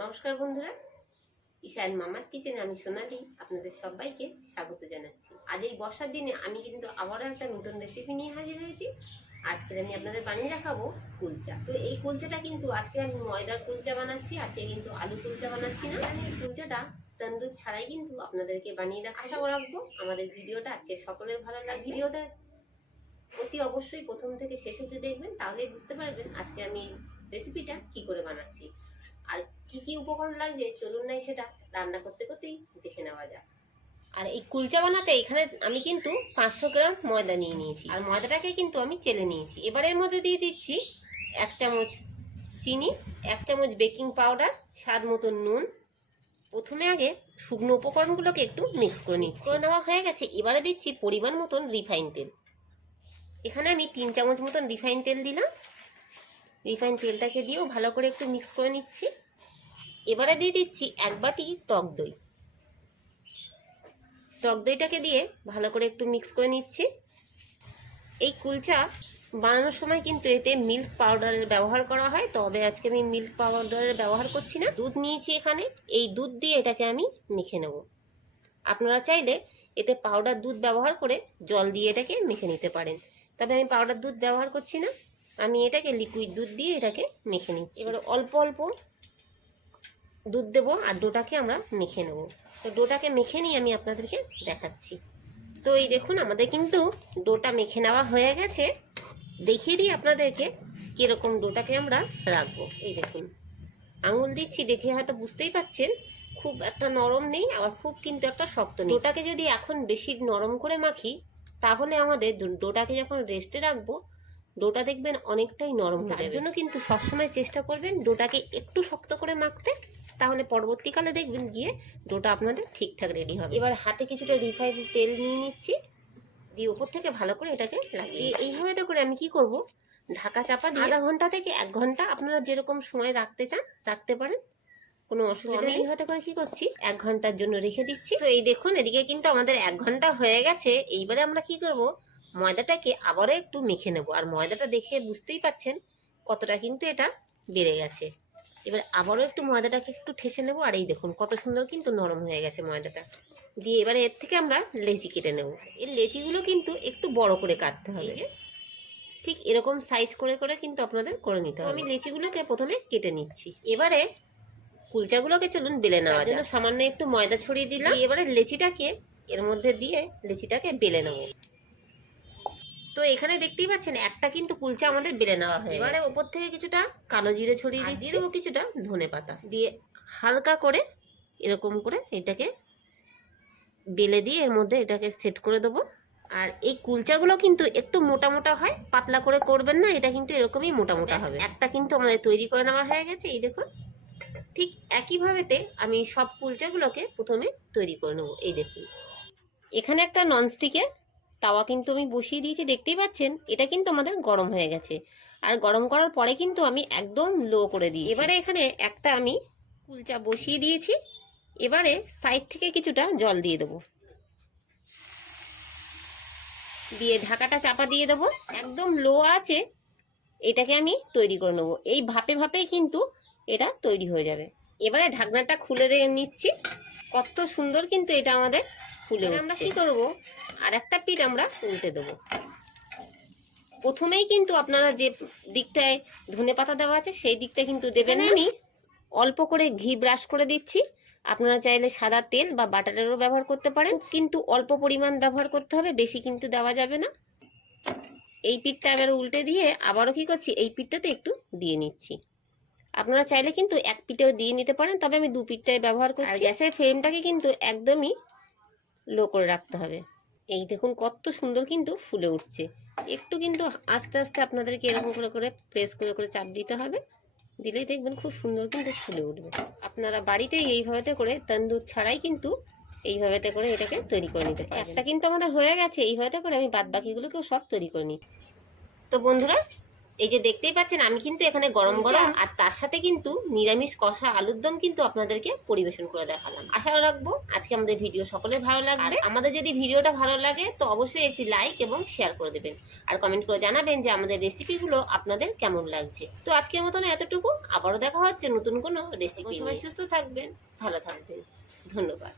নমস্কার বন্ধুরা। ঈশান মামাস কিচেনে আমি সোনালি, আপনাদের সবাইকে স্বাগত জানাচ্ছি। আজ এই বর্ষার দিনে আমি কিন্তু আবারও একটা নতুন রেসিপি নিয়ে হাজির হয়েছি। আজকে আমি আপনাদের বানিয়ে দেখাবো কুলচা। তো এই কুলচাটা কিন্তু আজকে আমি ময়দার কুলচা বানাচ্ছি, আজকে কিন্তু আলু কুলচা বানাচ্ছি না। আমি এই কুলচাটা তন্দুর ছাড়াই কিন্তু আপনাদেরকে বানিয়ে দেখা আশা রাখব আমাদের ভিডিওটা আজকে সকলের ভালো লাগবে। ভিডিওটা অতি অবশ্যই প্রথম থেকে শেষ অবধি দেখবেন, তাহলেই বুঝতে পারবেন আজকে আমি রেসিপিটা কি করে বানাচ্ছি। আর কি কি উপকরণ লাগছে? চলুন নাই সেটা। রান্না করতে করতেই দেখে নেওয়া যাক। আর এই কুলচা বানাতে এখানে আমি কিন্তু পাঁচশো গ্রাম ময়দা নিয়ে নিয়েছি। আর ময়দাটাকে কিন্তু আমি চেলে নিয়েছি। এবার এর মধ্যে দিয়ে দিচ্ছি এক চামচ চিনি, এক চামচ বেকিং পাউডার, স্বাদ মতো নুন। প্রথমে আগে শুকনো উপকরণগুলোকে একটু মিক্স করে নিচ্ছি। করে নেওয়া হয়ে গেছে। এবারে দিচ্ছি পরিমাণ মতন রিফাইন তেল। এখানে আমি তিন চামচ মতন রিফাইন তেল দিলাম। রিফাইন তেলটাকে দিয়েও ভালো করে একটু মিক্স করে নিচ্ছি। এবারে দিয়ে দিচ্ছি এক বাটি টক দই। টক দইটাকে দিয়ে ভালো করে একটু মিক্স করে নিচ্ছি। এই কুলচা বানানোর সময় কিন্তু এতে মিল্ক পাউডারের ব্যবহার করা হয়, তবে আজকে আমি মিল্ক পাউডারের ব্যবহার করছি না। দুধ নিয়েছি এখানে, এই দুধ দিয়ে এটাকে আমি মেখে নেব। আপনারা চাইলে এতে পাউডার দুধ ব্যবহার করে জল দিয়ে এটাকে মেখে নিতে পারেন। তবে আমি পাউডার দুধ ব্যবহার করছি না, আমি এটাকে লিকুইড দুধ দিয়ে এটাকে মেখে নিচ্ছি। এবার অল্প অল্প দুধ দেবো আর ডোটাকে আমরা মেখে নেব। তো ডোটাকে মেখে নিয়ে আমি আপনাদেরকে দেখাচ্ছি। তো এই দেখুন আমাদের কিন্তু ডোটা মেখে নেওয়া হয়ে গেছে। দেখিয়ে দিই আপনাদেরকে কীরকম ডোটাকে আমরা রাখব। এই দেখুন আঙুল দিচ্ছি দেখে হয়তো বুঝতেই পাচ্ছেন খুব একটা নরম নেই আবার খুব কিন্তু একটা শক্ত নেই। ডোটাকে যদি এখন বেশি নরম করে মাখি তাহলে আমাদের ডোটাকে যখন রেস্টে রাখব ডোটা দেখবেন অনেকটাই নরম হয়ে যাবে। জন্য কিন্তু সবসময় চেষ্টা করবেন ডোটাকে একটু শক্ত করে মাখতে। তাহলে পরবর্তীকালে দেখবেন গিয়ে ডোটা আপনাদের ঠিকঠাক রেডি হবে। এবার হাতে কিছুটা রিফাইন তেল নিয়ে নিচ্ছি। দিয়ে উপর থেকে ভালো করে এটাকে লাগিয়ে এইভাবে তো করে আমি কি করব? ঢাকা চাপা দিয়ে আধা ঘণ্টা থেকে এক ঘণ্টা আপনারা যেরকম সময় রাখতে চান রাখতে পারেন। কোনো অসুবিধা নেই। এইভাবে করে কি করছি? এক ঘণ্টার জন্য রেখে দিচ্ছি। তো এই দেখুন এদিকে কিন্তু আমাদের এক ঘণ্টা হয়ে গেছে। এইবারে আমরা কি করব? ময়দাটাকে আবারও একটু মেখে নেব। আর ময়দাটা দেখে বুঝতেই পাচ্ছেন কতটা কিন্তু এটা বেড়ে গেছে। এবার আবারও একটু ময়দাটাকে একটু ঠেসে নেব আর এই দেখুন কত সুন্দর কিন্তু নরম হয়ে গেছে ময়দাটা। দিয়ে এবারে এর থেকে আমরা লেচি কেটে নেব। এই লেচিগুলো কিন্তু একটু বড় করে কাটতে হবে যে ঠিক এরকম সাইজ করে করে কিন্তু আপনাদের করে নিতে হবে। আমি লেচিগুলোকে প্রথমে কেটে নিচ্ছি। এবারে কুলচাগুলোকে চলুন বেলে নেওয়া জন্য সামান্য একটু ময়দা ছড়িয়ে দিলাম। এবারে লেচিটাকে এর মধ্যে দিয়ে লেচিটাকে বেলে নেব। তো এখানে দেখতেই পাচ্ছেন একটা কিন্তু কুলচা আমাদের বেলে নেওয়া হয় এবারে ওপর থেকে কিছুটা কালো জিরে ছড়িয়ে দিয়ে দেবো কিছুটা ধনে পাতা। দিয়ে হালকা করে এরকম করে এটাকে বেলে দিয়ে এর মধ্যে এটাকে সেট করে দেবো। আর এই কুলচাগুলো কিন্তু একটু মোটা মোটা হয় পাতলা করে করবেন না এটা কিন্তু এরকমই মোটা মোটা হবে। একটা কিন্তু আমাদের তৈরি করে নেওয়া হয়ে গেছে এই দেখুন। ঠিক একইভাবেতে আমি সব কুলচাগুলোকে প্রথমে তৈরি করে নেব এই দেখুন। এখানে একটা ননস্টিকের তাওয়া কিন্তু আমি বসিয়ে দিয়েছি দেখতেই পাচ্ছেন? এটা কিন্তু আমাদের গরম হয়ে গেছে। আর গরম করার পরে কিন্তু আমি একদম লো করে দিই এবারে এখানে একটা আমি কুলচা বসিয়ে দিয়েছি। এবারে সাইড থেকে কিছুটা জল দিয়ে দেবো। দিয়ে ঢাকাটা চাপা দিয়ে দেবো। একদম লো আছে এটাকে আমি তৈরি করে নেব। এই ভাপে ভাপেই কিন্তু এটা তৈরি হয়ে যাবে। এবারে ঢাকনাটা খুলে দিয়ে নিচ্ছি। কত সুন্দর কিন্তু এটা আমাদের ফুলে আমরা কি করব? আর একটা পিঠ আমরা উল্টে দেবো। প্রথমেই কিন্তু আপনারা যে দিকটায় ধনে পাতা দেওয়া আছে সেই দিকটা কিন্তু দেবেন আমি অল্প করে ঘি ব্রাশ করে দিচ্ছি। আপনারা চাইলে সাদা তেল বা বাটারেরও ব্যবহার করতে পারেন। কিন্তু অল্প পরিমাণ ব্যবহার করতে হবে বেশি কিন্তু দেওয়া যাবে না। এই পিঠটা এবার উল্টে দিয়ে আবারও কি করছি এই পিঠটাতে একটু দিয়ে নিচ্ছি। আপনারা চাইলে কিন্তু এক পিঠেও দিয়ে নিতে পারেন তবে আমি দু পিঠটাই ব্যবহার করছি। গ্যাসের ফ্লেমটাকে কিন্তু একদমই লো করে রাখতে হবে। এই দেখুন কত সুন্দর কিন্তু ফুলে উঠছে। একটু কিন্তু আস্তে আস্তে আপনাদেরকে এরকম করে করে প্রেস করে করে চাপ দিতে হবে। দিলেই দেখবেন খুব সুন্দর কিন্তু ফুলে উঠবে। আপনারা বাড়িতেই এইভাবেতে করে তন্দুর ছাড়াই কিন্তু এইভাবেতে করে এটাকে তৈরি করে নিতে একটা কিন্তু আমাদের হয়ে গেছে, এইভাবেতে করে আমি বাদ বাকিগুলোকেও সব তৈরি করে নিই। তো বন্ধুরা এই যে দেখতেই পাচ্ছেন আমি কিন্তু এখানে গরম গরম আর তার সাথে কিন্তু নিরামিষ কষা আলুর দম কিন্তু আপনাদেরকে পরিবেশন করে দেখালাম। আশা রাখব আজকে আমাদের ভিডিও সকলে ভালো লাগবে। আমাদের যদি ভিডিওটা ভালো লাগে তো অবশ্যই একটি লাইক এবং শেয়ার করে দেবেন। আর কমেন্ট করে জানাবেন যে আমাদের রেসিপিগুলো আপনাদের কেমন লাগছে। তো আজকের মতন এতটুকু আবারও দেখা হচ্ছে নতুন কোনো রেসিপি সবাই সুস্থ থাকবেন। ভালো থাকবেন। ধন্যবাদ।